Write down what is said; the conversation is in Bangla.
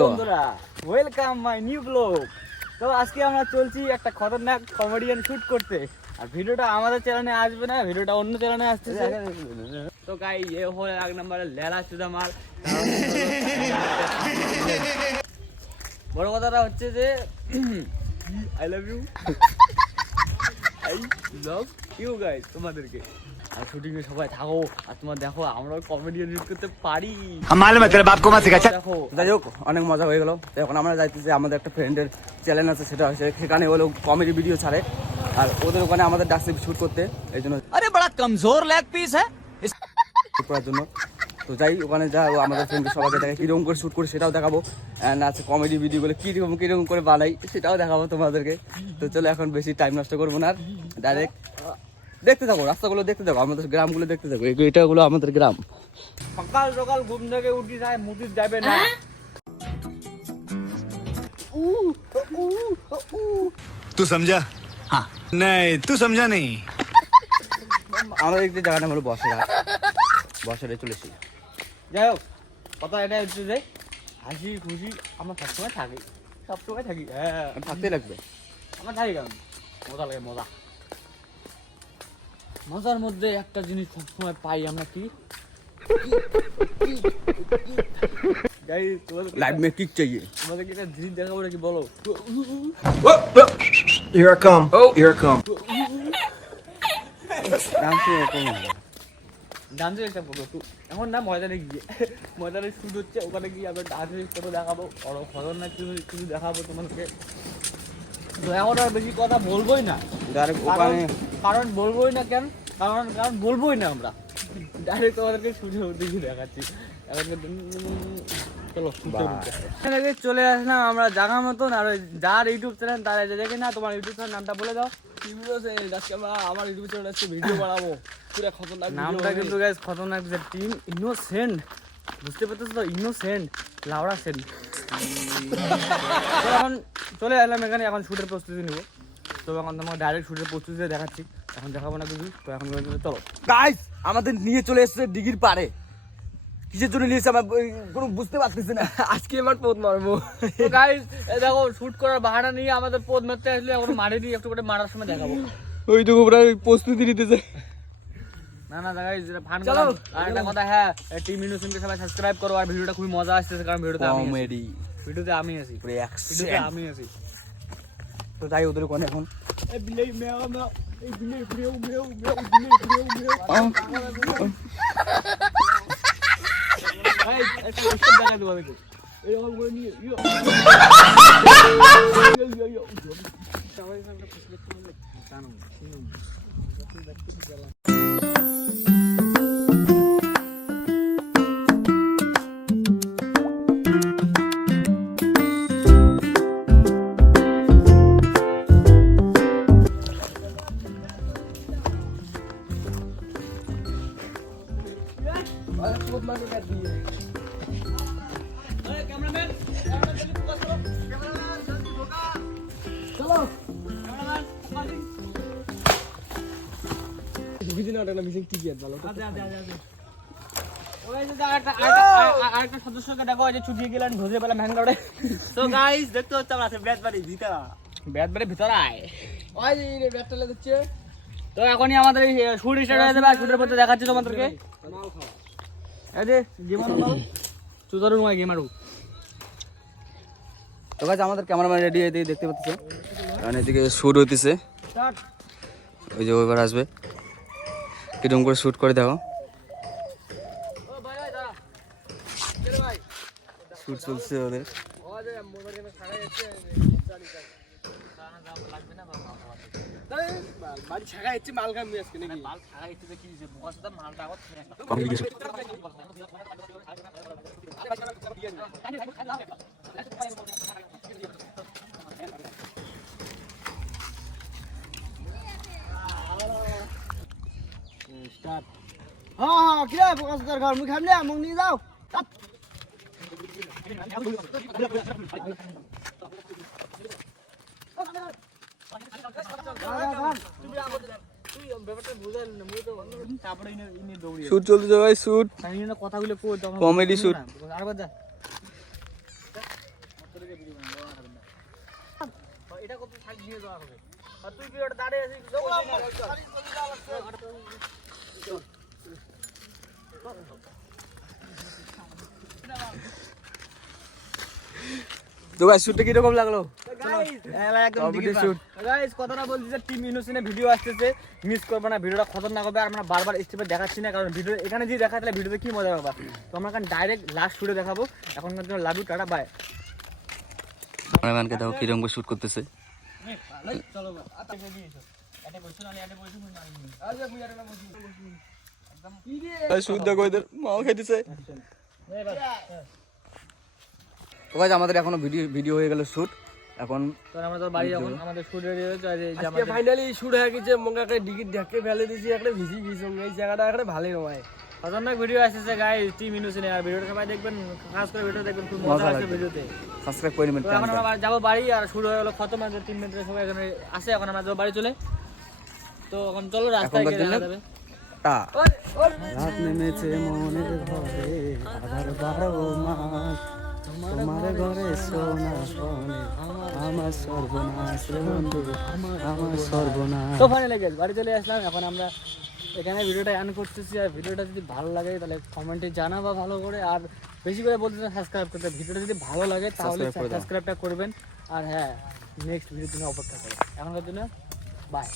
বন্ধুরা ওয়েলকাম মাই নিউ ব্লগ। তো আজকে আমরা চলছি একটা খতরনাক কমেডিয়ান শুট করতে, আর ভিডিওটা আমাদের চ্যানেলে আসবে না, ভিডিওটা অন্য চ্যানেলে আসতেছে। তো গাই ये हो एक नंबर লেলা চুদা মাল। বড় কথাটা হচ্ছে যে আই লাভ ইউ গাইস, তোমাদেরকে আর শুটিং এ সবাই থাকো, আর তোমরা দেখো আমরা কমেডিয়ান শুট করতে পারি। দেখো যাই হোক, অনেক মজা হয়ে গেল। এখন আমরা যাইতেছি আমাদের একটা ফ্রেন্ডের চ্যানেল আছে, সেটা হচ্ছে সেখানে হলো কমেডি ভিডিও ছাড়ে, আর ওদের ওখানে আমাদের ডাকছে শুট করতে, এই জন্য আরে বড় কমজোর লেগ পিস হ্যাঁ করার জন্য। তো যাই ওখানে যা আমাদের ফ্রেন্ডের সবাইকে দেখে কীরকম করে শ্যুট করি সেটাও দেখাবো, অ্যান্ড আছে কমেডি ভিডিওগুলো কীরকম করে বানাই সেটাও দেখাবো তোমাদেরকে। তো চলো এখন বেশি টাইম নষ্ট করবো না, আর ডাইরেক্ট দেখতে থাকো, রাস্তাগুলো দেখতে থাকো, আমাদের গ্রামগুলো দেখতে থাকো। এটা হলো আমাদের গ্রাম। সকাল সকাল ঘুম থেকে উঠি যায় মুদির যাবে না। तू समझा? हाँ नहीं तू समझा नहीं। আমাদের একটি জায়গার নাম হলো বসেরহাট, বসেরে চলেছি। যাই হোক, কথা এটা হচ্ছে যে হাসি খুশি আমরা সবসময় থাকি হ্যাঁ, থাকতেই লাগবে। আমার থাকি কেন, মজা লাগে মজা। মজার মধ্যে একটা জিনিস সবসময় পাই আমরা, কি লাইভ में किक चाहिए। তোমাদেরকে একটা জিনিস দেখাবো নাকি বলো? Here I come. Oh, here I come. ডান্সের একটা ফটো এখন না, ময়দানে শুট হচ্ছে, ওখানে গিয়ে আমরা ডান্সের ফটো দেখাবো, বড় খতরনাক কিছু দেখাবো তোমাদেরকে। তো এখন আর বেশি কথা বলবোই না, কারণ বলবোই না কেন, কারণ বলবোই না আমরা, ডাইরেক্ট তোমাদেরকে শুটে দেখি দেখাচ্ছি। এখন চলো এখানে চলে আসলাম আমরা জায়গা মতন। আর যার ইউটিউব চ্যানেল তারা দেখে না, তোমার ইউটিউব চ্যানেল নামটা বলে দাও। আমার ইউটিউব চ্যানেলে ভিডিও বানাবো, পুরো খতরনাক নামটা কিন্তু গাইস খতরনাক, যে টিম ইনোসেন্ট, বুঝতে পারতেছো তো? ইনোসেন্ট লাউড়া সেন্ট। এখন চলে এলাম এখানে, এখন শুটের প্রস্তুতি নেবো। তো এখন তোমাকে ডাইরেক্ট শুটের প্রস্তুতি দেখাচ্ছি, এখন দেখাবো না কিছু। তো এখন চলো গাইস, আমাদের নিয়ে চলে এসেছে দিঘির পাড়ে। কিসের জন্য নিয়েছে আমার কোনো বুঝতে পারতেছি না। আজকে আমার পোদ মারবো। তো গাইস দেখো, শুট করার বাহানা নিয়ে আমাদের পোদ মারতে আসলে, এখন মারিনি, একটু করে মারার সময় দেখাবো। ওই তো পুরো প্রস্তুতি নিতেছে। না গাইস, যেটা ফান করো। আর একটা কথা, হ্যাঁ টিম ইনোসেন্টকে সবাই সাবস্ক্রাইব করো, আর ভিডিওটা খুবই মজা আসছে, কারণ ভিডিওতে আমি আছি, ভিডিওতে আমি আছি। তো যাই ওদের ওখানে এখন আরেকটা সদস্যকে দেখো, যে ছুটিয়ে গেলেন ভোজে পেলাম হ্যাংআউটে। তো গাইস দেখতে হচ্ছে আমরা ব্যাট বাড়ির ভিতরে আয়, ওই যে ব্যাটটা লাগাচ্ছে। তো এখনই আমাদের শুট স্টার্ট হয়ে যাবে, শুটের মধ্যে দেখাচ্ছি তোমাদেরকে। এই যে গেমার মারু চুদারু নয়, গেমারু। তো গাইস, আমাদের ক্যামেরাম্যান রেডি হয়ে দেখতে পাচ্ছেন, কারণ এদিকে শুট হইতেছে। ওই যে ওইবার আসবে, কিরকম করে শুট করে দেখো। শুট চলছে ওদের। হ্যাঁ কি রে ফোকাস কর, ঘর মুখ খামলে মুখ নিয়ে যাও। শুট চলছে ভাই, শুট কথাগুলো কমেডি শুট। আরেকবার যা ভিডিও বানাবো এটা কত সাইড দিয়ে দেওয়া হবে আর তুই কি ওটা দাঁড়িয়ে আছিস তো ভাই শুটটা কিরকম লাগলো? গাইস কথাটা বলছি যে টিম ইনোসেন্টের ভিডিও আসতেছে, মিস করবে না, ভিডিওটা খতরনাক হবে। আর আমরা বারবার স্টেপে দেখাচ্ছি না, কারণ ভিডিও এখানে যদি দেখা তাহলে ভিডিওতে কি মজা পাবা। তো আমরা কারণ ডাইরেক্ট লাস্ট শুটে দেখাবো। এখন কিন্তু লাভ ইউ, টাটা, বাই। ক্যামেরাম্যানকে দেখো কিরকম করে শুট করতেছে। চলো শুট দেখো এদের মাও খাইতেছে। তো গাইস আমাদের এখনো ভিডিও হয়ে গেল শুট। এখন আমরা তো বাড়ি যখন আমাদের শুট রেডি হয়েছে, আজকে ফাইনালি শুট হয়ে গেছে। মঙ্গাকে ডিগিট ঢাকে ফেলে দিয়েছি, একটা ভিজি গিয়েছে এই জায়গাটা একটা ভালোই নয়। খতরনাক ভিডিও আসছে গাইস টিম ইনোসেন্ট। আর ভিডিওটা সবাই দেখবেন, খাস করে ভিডিও দেখবেন, খুব মজা আসছে ভিডিওতে। সাবস্ক্রাইব করে নেবেন। তো এখন আমরা যাবো বাড়ি, আর শুরু হয়ে গেল খতম। আমাদের টিম মেটরা সবাই এখানে আসে, এখন আমরা যাবো বাড়ি চলে। তো এখন চলো রাস্তায় গিয়ে দেখা যাবে। রাত নেমেছে মনের ঘরে আধার 12 মাস, তোমার ঘরে সোনা সোনে আমার সর্বনাশ রে বন্ধু আমার সর্বনাশ। তো ফাইনালি গাইস বাড়ি চলে আসলাম। এখন আমরা এখানে ভিডিওটা এন্ড করতেছি। আর ভিডিওটা যদি ভালো লাগে তাহলে কমেন্টে জানাবা ভালো করে, আর বেশি করে বলতে সাবস্ক্রাইব করতে। ভিডিওটা যদি ভালো লাগে তাহলে সাবস্ক্রাইবটা করবেন। আর হ্যাঁ, নেক্সট ভিডিওর জন্য অপেক্ষা করুন। এখনকার জন্য বাই।